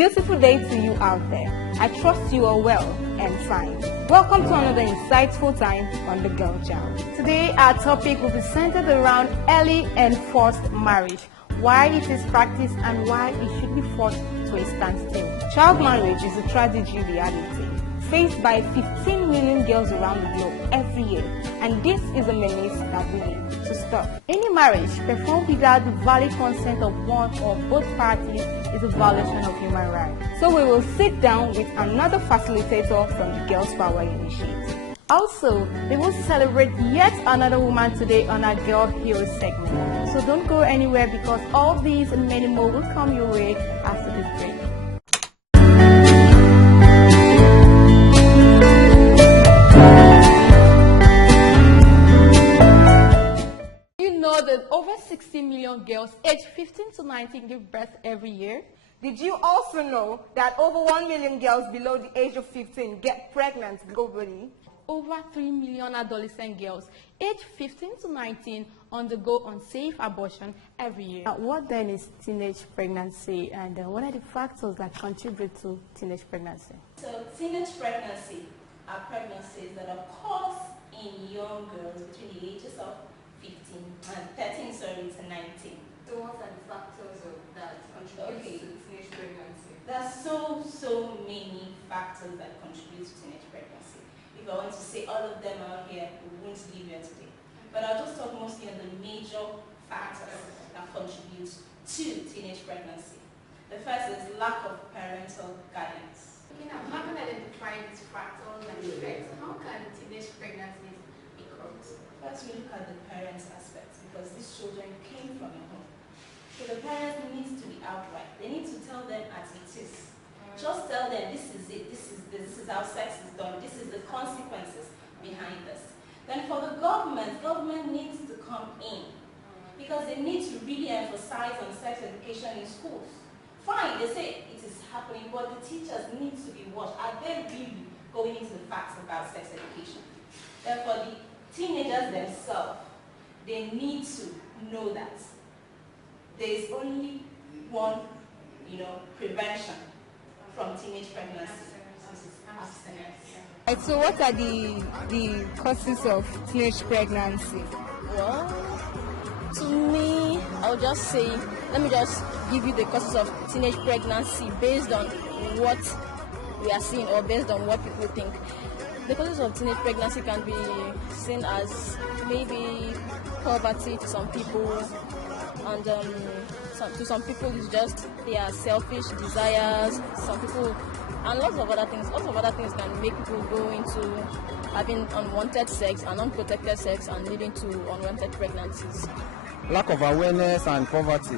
beautiful day to you out there. I trust you are well and fine. Welcome to another insightful time on The Girl Child. Today our topic will be centered around early and forced marriage, why it is practiced and why it should be forced to a standstill. Child marriage is a tragedy reality faced by 15 million girls around the globe every year, and this is a menace that we need to stop. Any marriage performed without the valid consent of one or both parties is a violation of human rights. So we will sit down with another facilitator from the Girls Power Initiative. Also, we will celebrate yet another woman today on our Girl Hero segment. So don't go anywhere because all these and many more will come your way after this break. That over 60 million girls aged 15 to 19 give birth every year. Did you also know that over 1 million girls below the age of 15 get pregnant globally? Over 3 million adolescent girls aged 15 to 19 undergo unsafe abortion every year. What then is teenage pregnancy, and what are the factors that contribute to teenage pregnancy? So teenage pregnancy are pregnancies that are caused in young girls between the ages of 13 to 19. So what are the factors that contribute to teenage pregnancy? There are so many factors that contribute to teenage pregnancy. If I want to say all of them out here, we won't leave here today. But I'll just talk mostly on the major factors that contribute to teenage pregnancy. The first is lack of parental guidance. Okay, now, how can I identify these factors and effects? How can teenage pregnancy be caused? First, we look at the parents' aspect, because these children came from a home. So the parents need to be outright. They need to tell them as it is. Just tell them this is it, this is how sex is done, this is the consequences behind this. Then for the government needs to come in, because they need to really emphasize on sex education in schools. Fine, they say it is happening, but the teachers need to be watched. Are they really going into the facts about sex education? Therefore, the teenagers themselves, they need to know that there is only one, prevention from teenage pregnancy. Abstinence. So what are the causes of teenage pregnancy? Well, to me, I would just say, let me just give you the causes of teenage pregnancy based on what we are seeing or based on what people think. The causes of teenage pregnancy can be seen as maybe poverty to some people, and to some people it's just their selfish desires. Some people, and lots of other things. Lots of other things can make people go into having unwanted sex and unprotected sex and leading to unwanted pregnancies. Lack of awareness and poverty.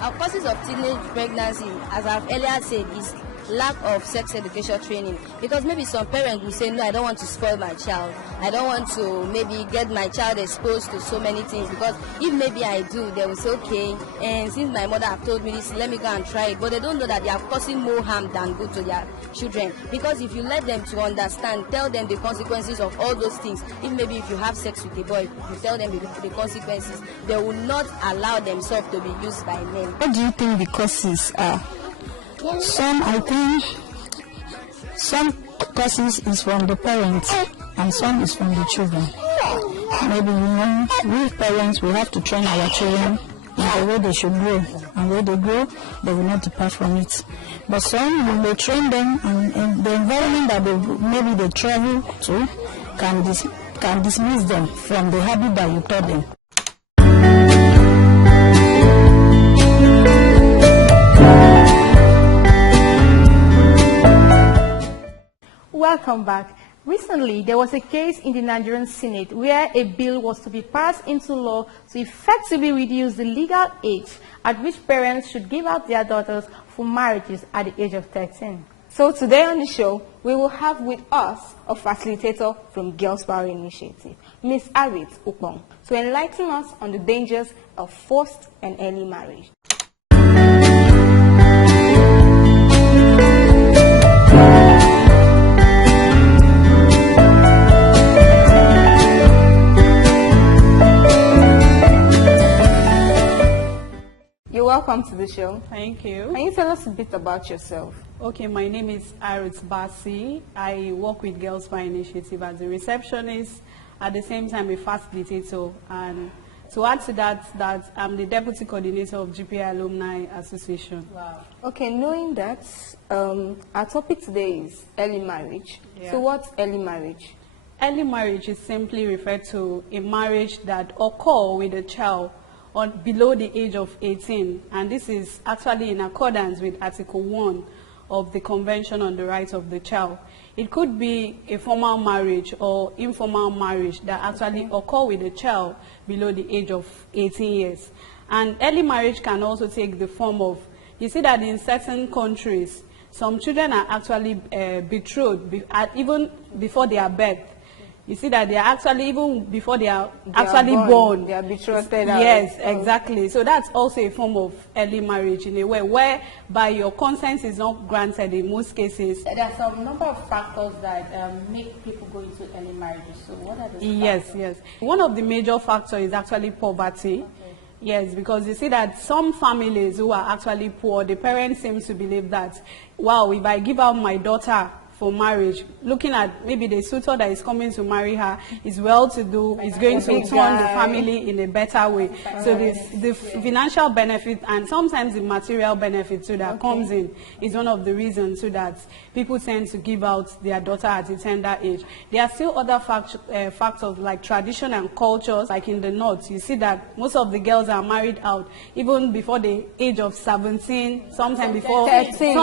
Our causes of teenage pregnancy, as I've earlier said, is lack of sex education training, because maybe some parents will say, no, I don't want to spoil my child, I don't want to maybe get my child exposed to so many things, because if maybe I do, they will say, okay, and since my mother have told me this, let me go and try it. But they don't know that they are causing more harm than good to their children, because if you let them to understand, tell them the consequences of all those things, if you have sex with a boy, you tell them the consequences, they will not allow themselves to be used by men. What do you think the causes are? I think some causes is from the parents and some is from the children. Maybe we parents will have to train our children in the way they should grow, and where they grow, they will not depart from it. But some, when they train them, and the environment that they travel to can dismiss them from the habit that you taught them. Welcome back. Recently, there was a case in the Nigerian Senate where a bill was to be passed into law to effectively reduce the legal age at which parents should give out their daughters for marriages at the age of 13. So today on the show, we will have with us a facilitator from Girls Power Initiative, Ms. Arit Ukpong, to enlighten us on the dangers of forced and early marriage. welcome to the show. Thank you. Can you tell us a bit about yourself? Okay, my name is Iris Basi. I work with Girls Power Initiative as a receptionist, at the same time a facilitator. And to add to that I'm the deputy coordinator of GPI Alumni Association. Wow. Okay, knowing that, our topic today is early marriage. Yeah. So what's early marriage? Early marriage is simply referred to a marriage that occurs with a child below the age of 18, and this is actually in accordance with Article 1 of the Convention on the Rights of the Child. It could be a formal marriage or informal marriage that actually occur with a child below the age of 18 years. And early marriage can also take the form of, you see that in certain countries, some children are actually betrothed even before they are birth. You see that they are actually, even before they are born. They are betrothed. Yes, exactly. So that's also a form of early marriage in a way, whereby your consent is not granted in most cases. There are some number of factors that make people go into early marriages. So what are those factors? Yes. One of the major factors is actually poverty. Okay. Yes, because you see that some families who are actually poor, the parents seem to believe that, wow, if I give out my daughter for marriage, looking at maybe the suitor that is coming to marry her is well-to-do, is going to turn the family in a better way. So the financial benefit and sometimes the material benefit too that comes in is one of the reasons so that people tend to give out their daughter at a tender age. There are still other factors like tradition and cultures. Like in the north, you see that most of the girls are married out even before the age of 17, sometimes before 13,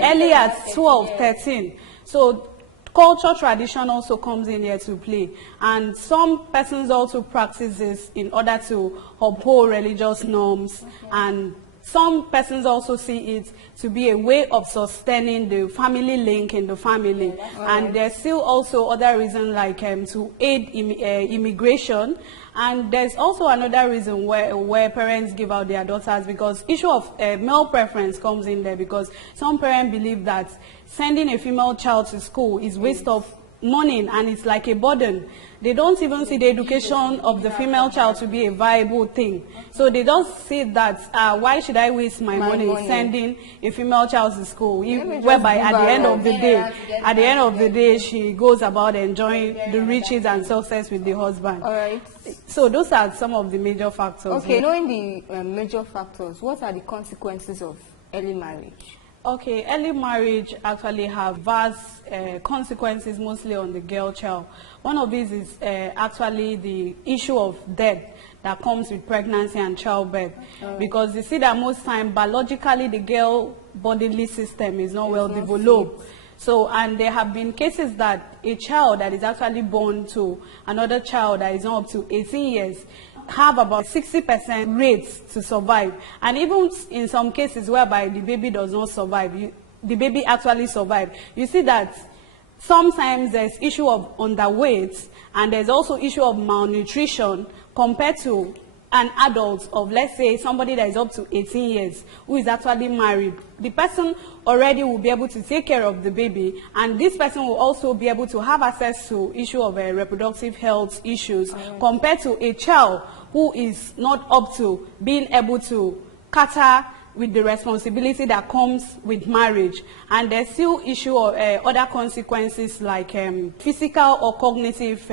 early at 12, 13. So culture, tradition also comes in here to play. And some persons also practice this in order to uphold religious norms. And some persons also see it to be a way of sustaining the family link in the family. And there's still also other reasons like to aid immigration. And there's also another reason where parents give out their daughters, because issue of male preference comes in there, because some parents believe that sending a female child to school is waste of money and it's like a burden. They don't even see the education of the female child to be a viable thing. So they just see that, why should I waste my money sending a female child to school, whereby at the end of the day, she goes about enjoying the riches and success with the husband. All right. So those are some of the major factors. Okay, knowing the major factors, what are the consequences of early marriage? Okay, early marriage actually have vast consequences, mostly on the girl child. One of these is actually the issue of death that comes with pregnancy and childbirth. Because you see that most time, biologically, the girl bodily system is not well developed. So, and there have been cases that a child that is actually born to another child that is not up to 18 years have about 60% rates to survive. And even in some cases whereby the baby does not survive, the baby actually survives. You see that sometimes there's issue of underweight and there's also issue of malnutrition compared to an adult of, let's say, somebody that is up to 18 years who is actually married. The person already will be able to take care of the baby, and this person will also be able to have access to issue of reproductive health issues compared to a child who is not up to being able to cater with the responsibility that comes with marriage. And there's still issue of other consequences like physical or cognitive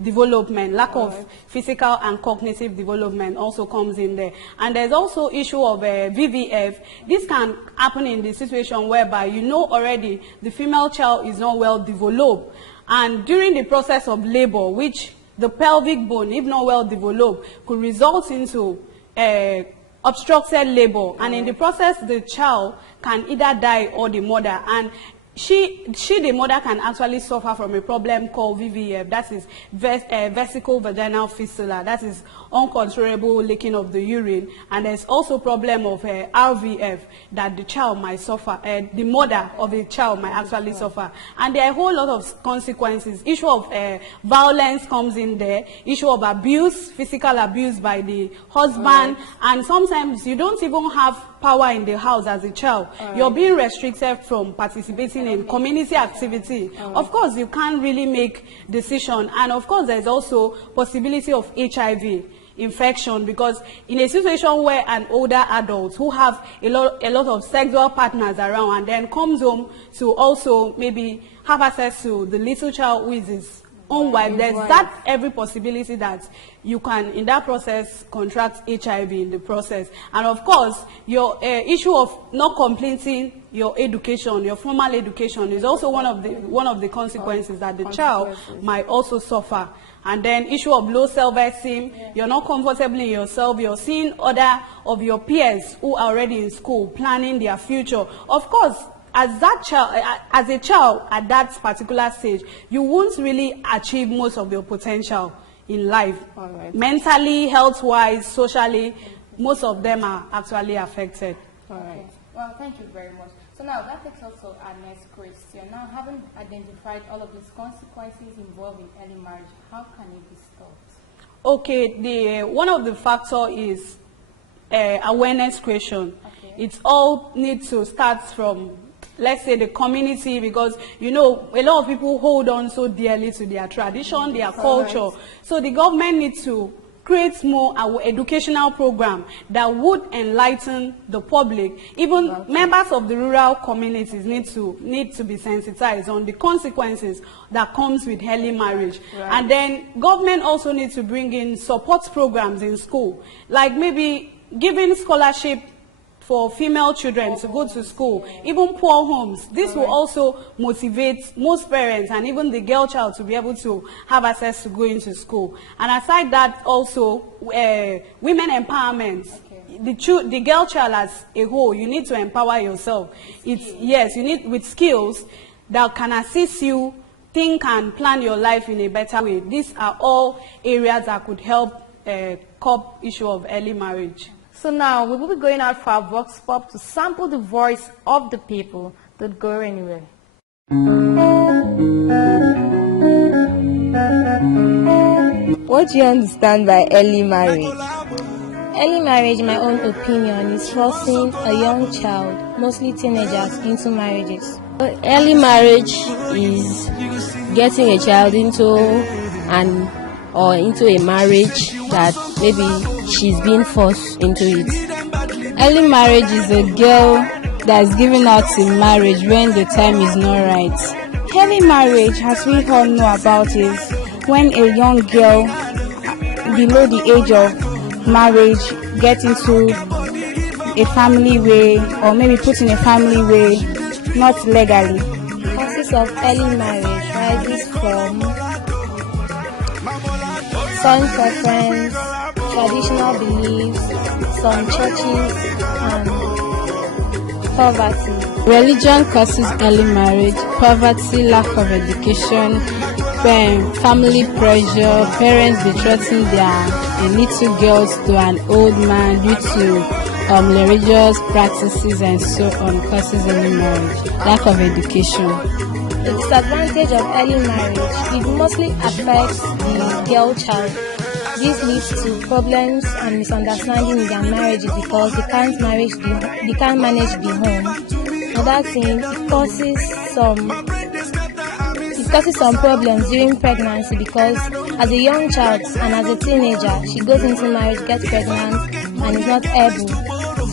development. Lack of physical and cognitive development also comes in there. And there's also issue of VVF. This can happen in the situation whereby you know already the female child is not well developed, and during the process of labor, which the pelvic bone, if not well developed, could result into obstructed labor, and in the process the child can either die or the mother, and the mother can actually suffer from a problem called VVF, that is vesical vaginal fistula, that is uncontrollable leaking of the urine. And there's also problem of RVF that the child might suffer, the mother of the child might actually suffer. And there are a whole lot of consequences. Issue of violence comes in there, issue of abuse, physical abuse by the husband, and sometimes you don't even have power in the house as a child. You're being restricted from participating in community activity. Of course, you can't really make decision, and of course, there's also possibility of HIV. infection, because in a situation where an older adult who have a lot of sexual partners around and then comes home to also maybe have access to the little child who is his own wife, there's that every possibility that you can in that process contract HIV in the process. And of course, your issue of not completing your education, your formal education, is also one of the consequences that the child might also suffer. And then issue of low self-esteem, you're not comfortable in yourself, you're seeing other of your peers who are already in school planning their future. Of course, as a child at that particular stage, you won't really achieve most of your potential in life. Mentally, health-wise, socially, most of them are actually affected. All right. Well, thank you very much. So now that takes us to our next question. Now, having identified all of these consequences involved in early marriage, how can it be stopped? Okay, one of the factors is awareness creation. Okay. It all needs to start from, let's say, the community, because you know a lot of people hold on so dearly to their tradition, their culture. So the government needs to create more educational program that would enlighten the public. Even members of the rural communities need to be sensitized on the consequences that comes with early marriage. And then government also needs to bring in support programs in school, like maybe giving scholarship for female children to go to school, even poor homes. This will also motivate most parents and even the girl child to be able to have access to going to school. And aside that, also women empowerment. The girl child as a whole, you need to empower yourself. Yes, you need with skills that can assist you think and plan your life in a better way. These are all areas that could help curb issue of early marriage. So now we will be going out for our Vox Pop to sample the voice of the people. Don't go anywhere. What do you understand by early marriage? Early marriage, in my own opinion, is forcing a young child, mostly teenagers, into marriages. Early marriage is getting a child into a marriage that maybe she's being forced into it. Early marriage is a girl that's giving out in marriage when the time is not right. Early marriage, as we all know about, is when a young girl below the age of marriage gets into a family way, or maybe put in a family way, not legally. Causes of early marriage rises from son preference, traditional beliefs, some churches, and poverty. Religion causes early marriage, poverty, lack of education, family pressure, parents betrothed their little girls to an old man due to religious practices and so on causes early marriage, lack of education. The disadvantage of early marriage, it mostly affects the girl child. This leads to problems and misunderstanding in their marriages because they can't manage the home. Another thing, it causes some problems during pregnancy because as a young child and as a teenager, she goes into marriage, gets pregnant, and is not able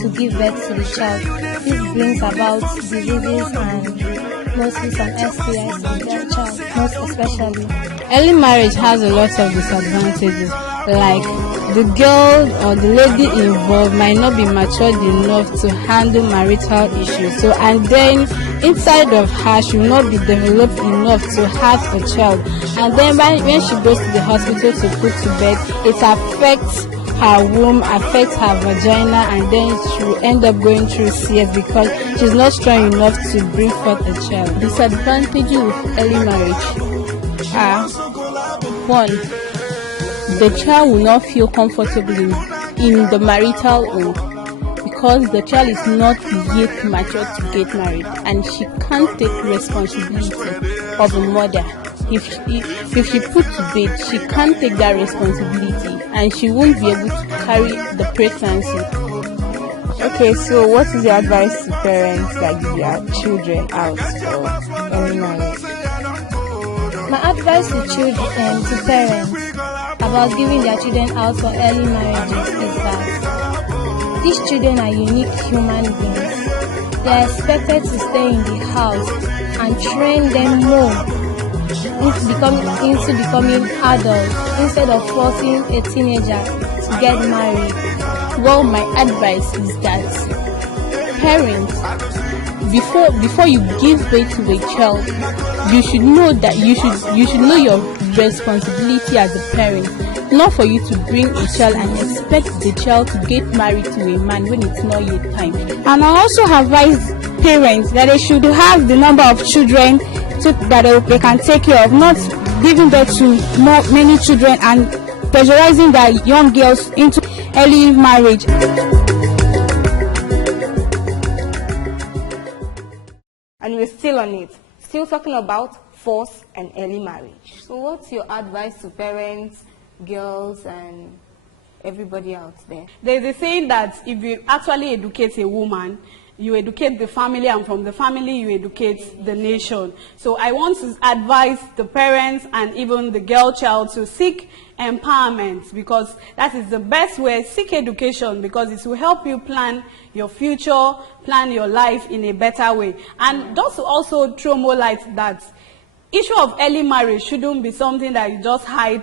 to give birth to the child. This brings about diseases and mostly some STIs in their child, most especially. Early marriage has a lot of disadvantages, like the girl or the lady involved might not be matured enough to handle marital issues. So, and then inside of her, she will not be developed enough to have a child. And then when she goes to the hospital to put to bed, it affects her womb, affects her vagina, and then she will end up going through CS because she's not strong enough to bring forth a child. Disadvantages of early marriage are: 1, the child will not feel comfortable in the marital home because the child is not yet mature to get married, and she can't take responsibility of a mother. If she put to bed, she can't take that responsibility and she won't be able to carry the pregnancy. Okay, so what is your advice to parents that give their children out for early marriage? My advice to parents about giving their children out for early marriages is that these children are unique human beings. They are expected to stay in the house and train them more into becoming adults instead of forcing a teenager to get married. Well, my advice is that parents, before you give birth to a child, you should know that you should know your responsibility as a parent. Not for you to bring a child and expect the child to get married to a man when it's not yet time. And I also advise parents that they should have the number of children that they can take care of, not giving birth to many children and pressurizing their young girls into early marriage. And we're still on it, still talking about forced and early marriage. So what's your advice to parents, girls, and everybody out there? There's a saying that if you actually educate a woman, you educate the family, and from the family you educate the nation. So I want to advise the parents and even the girl child to seek empowerment, because that is the best way. Seek education, because it will help you plan your future, plan your life in a better way. And just to also throw more light that issue of early marriage shouldn't be something that you just hide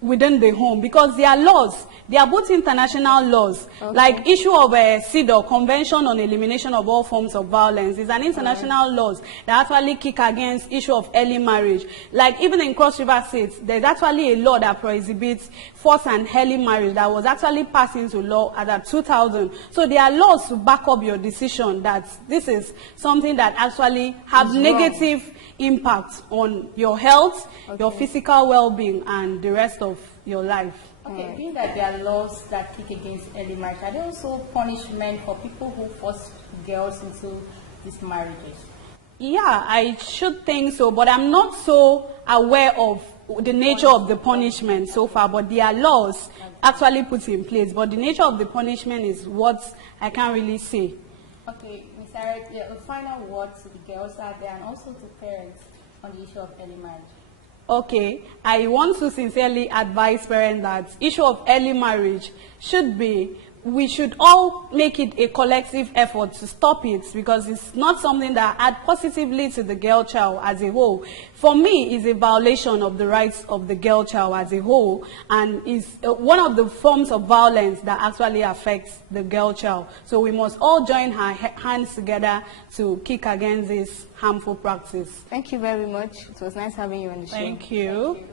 within the home, because there are laws. They are both international laws. Okay. Like issue of a CEDAW, Convention on Elimination of All Forms of Violence, is an international laws that actually kick against issue of early marriage. Like even in Cross River State, there's actually a law that prohibits forced and early marriage that was actually passed into law at 2000. So there are laws to back up your decision that this is something that actually has negative impact on your health, your physical well-being, and the rest of your life. Okay, being that there are laws that kick against early marriage, are there also punishment for people who force girls into these marriages? Yeah, I should think so, but I'm not so aware of the nature of the punishment so far, but there are laws actually put in place, but the nature of the punishment is what I can't really say. Okay, Ms. Harriet, a final word to the girls out there and also to parents on the issue of early marriage. Okay, I want to sincerely advise parents that issue of early marriage should be, we should all make it a collective effort to stop it, because it's not something that adds positively to the girl child as a whole. For me, it's a violation of the rights of the girl child as a whole, and is one of the forms of violence that actually affects the girl child. So we must all join our hands together to kick against this harmful practice. Thank you very much. It was nice having you on the show. Thank you.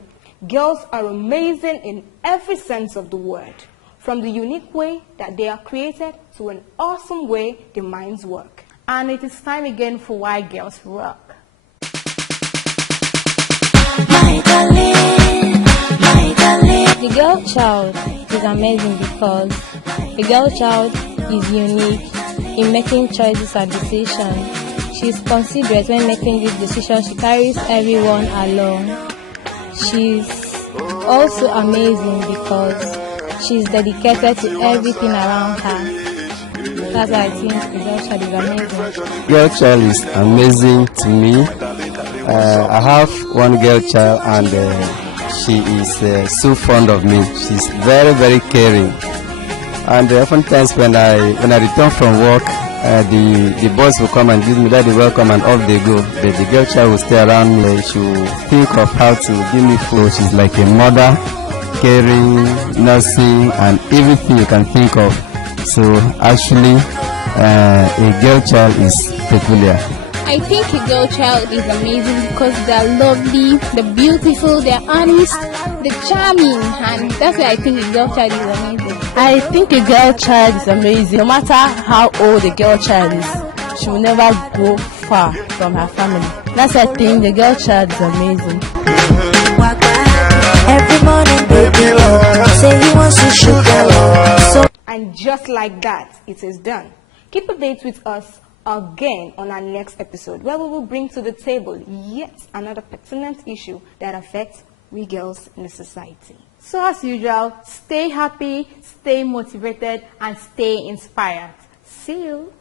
Girls are amazing in every sense of the word, from the unique way that they are created to an awesome way their minds work. And it is time again for Why Girls Rock. The girl child is amazing because the girl child is unique in making choices and decisions. She is considerate when making this decision. She carries everyone along. She's also amazing because she's dedicated to everything around her. That's why I think the girl child is amazing. Girl child is amazing to me. I have one girl child and she is so fond of me. She's very, very caring. And oftentimes when I return from work, the boys will come and give me the welcome and off they go. The girl child will stay around me. She will think of how to give me food. She's like a mother, caring, nursing, and everything you can think of. So actually, a girl child is peculiar. I think a girl child is amazing because they're lovely, they're beautiful, they're honest, they're charming, and that's why I think a girl child is amazing. I think a girl child is amazing. No matter how old a girl child is, she will never go far from her family. That's why I think the girl child is amazing. Every morning, baby, say he wants to sugar. And just like that, it is done. Keep a date with us again on our next episode, where we will bring to the table yet another pertinent issue that affects we girls in the society. So as usual, stay happy, stay motivated, and stay inspired. See you.